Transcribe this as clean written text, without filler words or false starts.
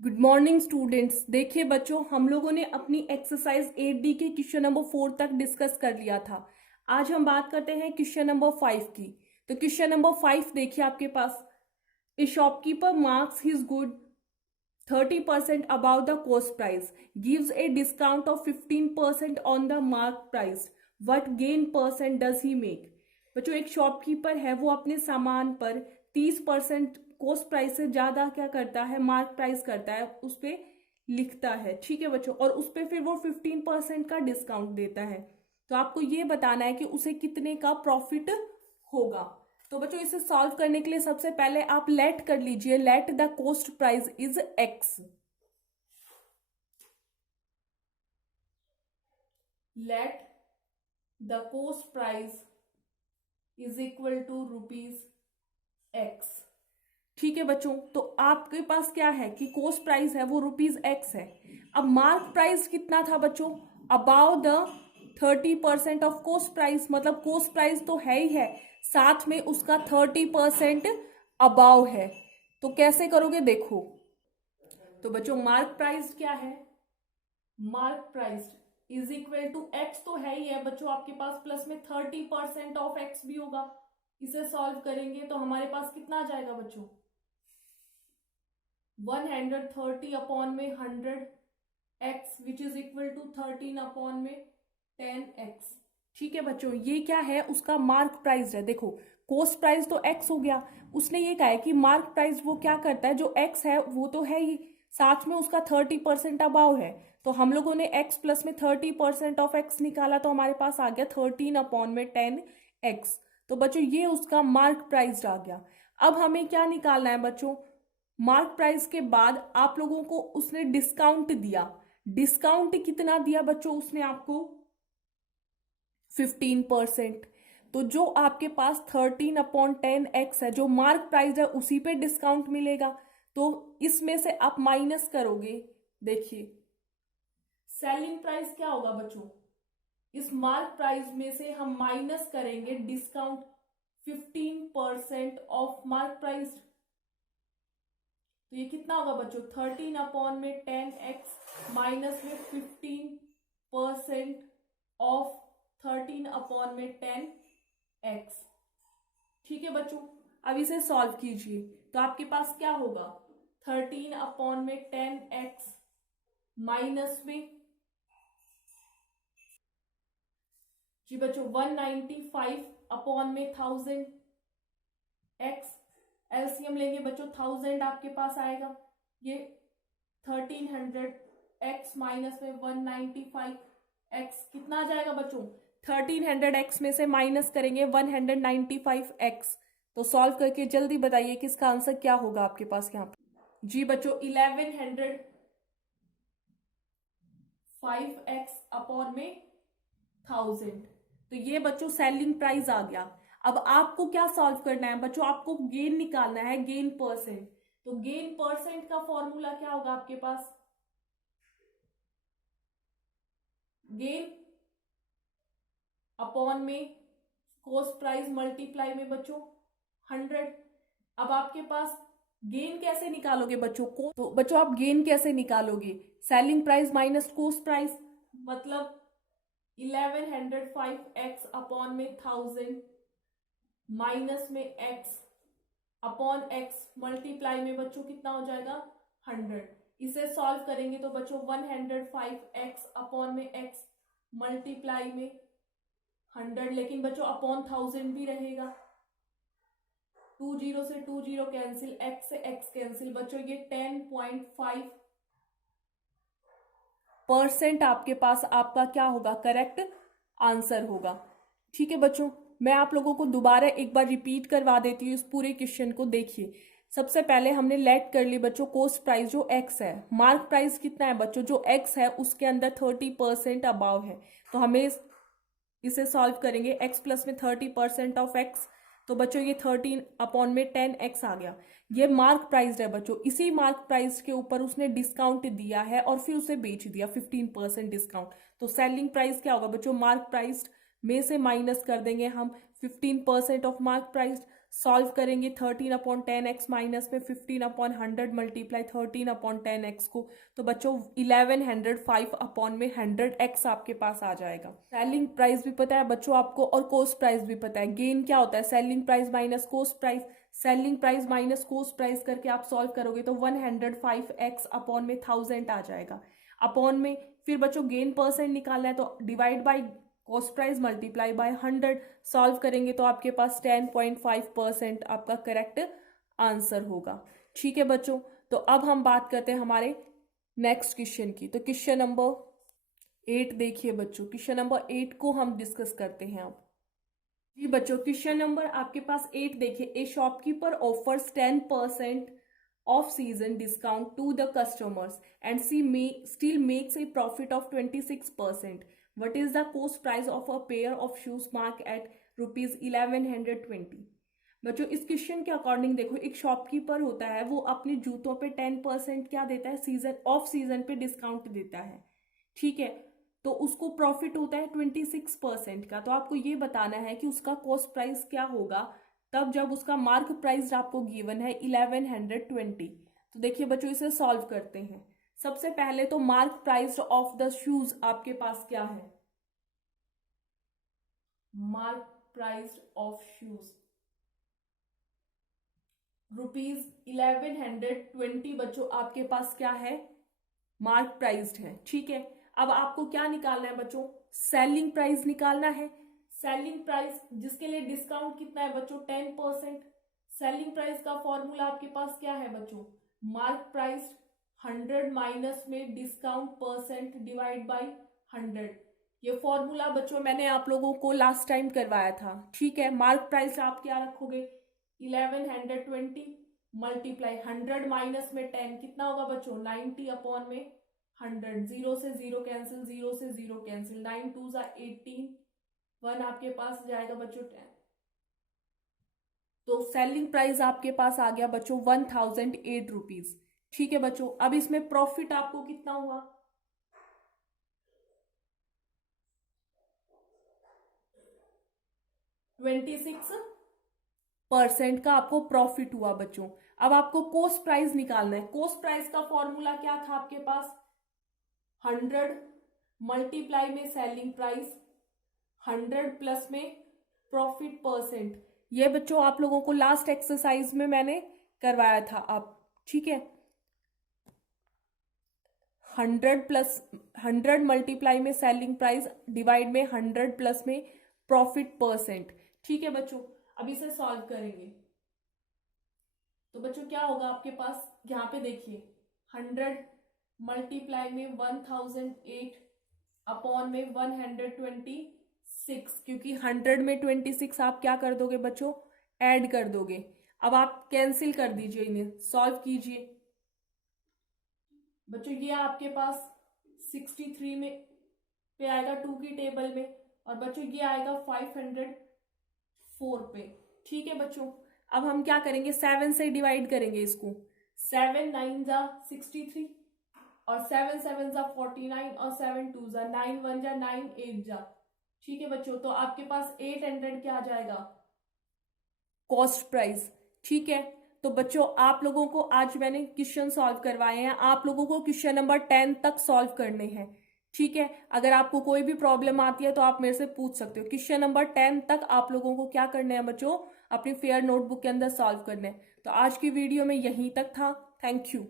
Good morning students. देखिए बच्चों, हम लोगों ने अपनी एक्सरसाइज 8D के क्वेश्चन नंबर 4 तक डिस्कस कर लिया था। आज हम बात करते हैं क्वेश्चन नंबर 5 की। तो क्वेश्चन नंबर 5 देखिए आपके पास। A shopkeeper marks his good 30% above the cost price, gives a discount of 15% on the mark price. What gain percent does he make? बच्चों, एक शॉपकीपर है, वो अपने सामान पर 30% कोस्ट प्राइस से ज्यादा क्या करता है, मार्क प्राइस करता है, उस पर लिखता है। ठीक है बच्चों, और उस पर फिर वो 15% का डिस्काउंट देता है। तो आपको ये बताना है कि उसे कितने का प्रॉफिट होगा। तो बच्चों, इसे सॉल्व करने के लिए सबसे पहले आप लेट कर लीजिए, let the cost price is x. Let the cost price is equal to rupees x. ठीक है बच्चों, तो आपके पास क्या है कि कोस्ट प्राइस है वो रुपीज एक्स है। अब मार्क प्राइस कितना था बच्चों? About the 30% of coast price, मतलब कोस्ट प्राइस तो है ही है, साथ में उसका 30% अबाउ है। तो कैसे करोगे देखो। तो बच्चों, मार्क प्राइस क्या है? Mark price is equal to x तो है ही है बच्चों आपके पास, प्लस में 30% ऑफ एक्स भी होगा। इसे सॉल्व करेंगे तो हमारे पास कितना आ जाएगा बच्चों? 130 अपॉन में 100x which is equal to 13 upon में 10x। ठीक है बच्चों, ये क्या है, उसका मार्क प्राइस है। देखो, कोस्ट प्राइस तो x हो गया, उसने ये कहा है कि मार्क प्राइस वो क्या करता है, जो x है वो तो है ही, साथ में उसका 30% अबाव है। तो हम लोगों ने x प्लस में 30% ऑफ x निकाला, तो हमारे पास आ गया 13 अपॉन में 10x। तो बच्चों, ये उसका मार्क प्राइस आ गया। अब हमें क्या निकालना है बच्चों? मार्क प्राइस के बाद आप लोगों को उसने डिस्काउंट दिया। डिस्काउंट कितना दिया बच्चों उसने आपको? 15%। तो जो आपके पास 13 अपॉन 10x है, जो मार्क प्राइस है, उसी पे डिस्काउंट मिलेगा। तो इसमें से आप माइनस करोगे। देखिए, सेलिंग प्राइस क्या होगा बच्चों? इस मार्क प्राइस में से हम माइनस करेंगे डिस्काउंट 15% ऑफ मार्क प्राइस। तो ये कितना होगा बच्चों? 13 अपॉन में 10x माइनस में 15% ऑफ 13 अपॉन में 10x। ठीक है बच्चों, अब इसे सॉल्व कीजिए तो आपके पास क्या होगा? 13 अपॉन में 10x माइनस में जी बच्चों 195 अपॉन में 1000x। एलसीएम लेंगे बच्चों, 1000 आपके पास आएगा, ये 1300x माइनस में 195x कितना आ जाएगा बच्चों? 1300x में से माइनस करेंगे 195x। तो सॉल्व करके जल्दी बताइए कि इसका आंसर क्या होगा आपके पास यहाँ पे। जी बच्चों, 1105x अपॉन में 1000। तो ये बच्चों सेलिंग प्राइस आ गया। अब आपको क्या सॉल्व करना है बच्चों? आपको गेन निकालना है, गेन परसेंट। तो गेन परसेंट का फॉर्मूला क्या होगा आपके पास? गेन अपॉन में कॉस्ट प्राइस मल्टीप्लाई में बच्चों 100। अब आपके पास गेन कैसे निकालोगे बच्चों को? तो बच्चों आप गेन कैसे निकालोगे? Selling price minus cost price, मतलब 1105x अपॉन में 1000 माइनस में x अपॉन x मल्टीप्लाई में बच्चों कितना हो जाएगा? 100। इसे सॉल्व करेंगे तो बच्चों 105x अपॉन में x मल्टीप्लाई में 100, लेकिन बच्चों अपॉन 1000 भी रहेगा। 20 से 20 कैंसिल, x से x कैंसिल, बच्चों ये 10.5% आपके पास आपका क्या होगा? करेक्ट आंसर होगा। ठीक है बच्चों, मैं आप लोगों को दोबारा एक बार रिपीट करवा देती हूँ इस पूरे क्वेश्चन को। देखिए, सबसे पहले हमने लेट कर ली बच्चों कोस्ट प्राइस जो x है। मार्क प्राइस कितना है बच्चों? जो x है उसके अंदर 30% अबाव है। तो हमें इसे सॉल्व करेंगे, x प्लस में 30% ऑफ x। तो बच्चों ये 13 अपॉन में 10x आ गया। ये मार्क प्राइस है बच्चों, इसी मार्क प्राइस के ऊपर उसने डिस्काउंट दिया है और फिर उसे बेच दिया 15% डिस्काउंट। तो सेलिंग प्राइस क्या होगा बच्चों? मार्क प्राइस में से माइनस कर देंगे हम 15% ऑफ मार्क प्राइस। सॉल्व करेंगे 13/10x माइनस में 15/100 मल्टीप्लाई 13/10x को, तो बच्चों 1105/100x आपके पास आ जाएगा। सेलिंग प्राइस भी पता है बच्चों आपको और कॉस्ट प्राइस भी पता है। गेन क्या होता है? Selling price minus cost price. Selling price minus cost price करके आप सॉल्व करोगे तो 105x/1000 आ जाएगा। अपॉन में फिर बच्चों गेन परसेंट निकालना है तो divide by cost price multiply by 100 solve करेंगे तो आपके पास 10.5% आपका करेक्ट आंसर होगा। ठीक है बच्चों, तो अब हम बात करते हैं हमारे नेक्स्ट क्वेश्चन की। तो क्वेश्चन नंबर 8 देखिए बच्चों, क्वेश्चन नंबर 8 को हम डिस्कस करते हैं अब। जी बच्चों, क्वेश्चन नंबर आपके पास 8 देखिए। A shopkeeper offers 10% off season discount to the customers and still makes a profit of 26%. What is the cost price of a pair of shoes marked at rupees 1120? बच्चों इस question के according देखो, एक shopkeeper होता है वो अपने जूतों पे 10% क्या देता है? सीजन ऑफ सीजन पे डिस्काउंट देता है। ठीक है, तो उसको प्रॉफिट होता है 26% का। तो आपको ये बताना है कि उसका कॉस्ट प्राइस क्या होगा तब जब उसका मार्क प्राइस आपको गिवन है 1120। तो देखिए बच्चों इसे सॉल्व करते हैं। सबसे पहले तो mark price of the shoes आपके पास क्या है? मार्क प्राइस ऑफ शूज ₹1120 बच्चों आपके पास क्या है? मार्क प्राइस्ड है। ठीक है, अब आपको क्या निकालना है बच्चों? सेलिंग प्राइस निकालना है। सेलिंग प्राइस जिसके लिए डिस्काउंट कितना है बच्चों? 10%। सेलिंग प्राइस का फॉर्मूला आपके पास क्या है बच्चों? मार्क प्राइस 100 माइनस में डिस्काउंट परसेंट डिवाइड बाय 100। ये फॉर्मूला बच्चों मैंने आप लोगों को लास्ट टाइम करवाया था। ठीक है, मार्क प्राइस आप क्या रखोगे? 1120 मल्टीप्लाई 100 माइनस में 10 कितना होगा बच्चों? 90/100। 0 से 0 कैंसिल, 0 से 0 कैंसिल, 9 2 18, 1 आपके पास जाएगा बच्चों 10। तो सेलिंग प्राइस आपके पास आ गया बच्चों 1008 रुपीज। ठीक है बच्चों, अब इसमें प्रॉफिट आपको कितना हुआ? 26% का आपको प्रॉफिट हुआ बच्चों। अब आपको कॉस्ट प्राइस निकालना है। कॉस्ट प्राइस का फॉर्मूला क्या था आपके पास? 100 मल्टीप्लाई में सेलिंग प्राइस 100 प्लस में प्रॉफिट परसेंट। ये बच्चों आप लोगों को लास्ट एक्सरसाइज में मैंने करवाया था आप। ठीक है, 100 मल्टीप्लाई में सेलिंग प्राइस डिवाइड में 100 प्लस में प्रॉफिट परसेंट। ठीक है बच्चों, अब इसे सॉल्व करेंगे तो बच्चों क्या होगा आपके पास? यहाँ पे देखिए 100 मल्टीप्लाई में 1008 अपॉन में 126, क्योंकि 100 में 26 आप क्या कर दोगे बच्चों? ऐड कर दोगे। अब आप कैंसिल कर दीजिए, इन्हें सॉल्व कीजिए बच्चों। ये आपके पास 63 में पे आएगा 2 की टेबल में, और बच्चों ये आएगा 504 पे। ठीक है बच्चों, अब हम क्या करेंगे? 7 से डिवाइड करेंगे इसको। 7 9 जा 63 और 7 7 जा 49 और 7 2 जा 9 1 जा 9 8 जा। ठीक है बच्चों, तो आपके पास 800 क्या आ जाएगा? Cost price. ठीक है, तो बच्चों आप लोगों को आज मैंने क्वेश्चन सॉल्व करवाए हैं। आप लोगों को क्वेश्चन नंबर 10 तक सॉल्व करने हैं। ठीक है, अगर आपको कोई भी प्रॉब्लम आती है तो आप मेरे से पूछ सकते हो। क्वेश्चन नंबर 10 तक आप लोगों को क्या करना है बच्चों? अपनी फेयर नोटबुक के अंदर सॉल्व करना है। तो आज की वीडियो में यहीं तक था। Thank you.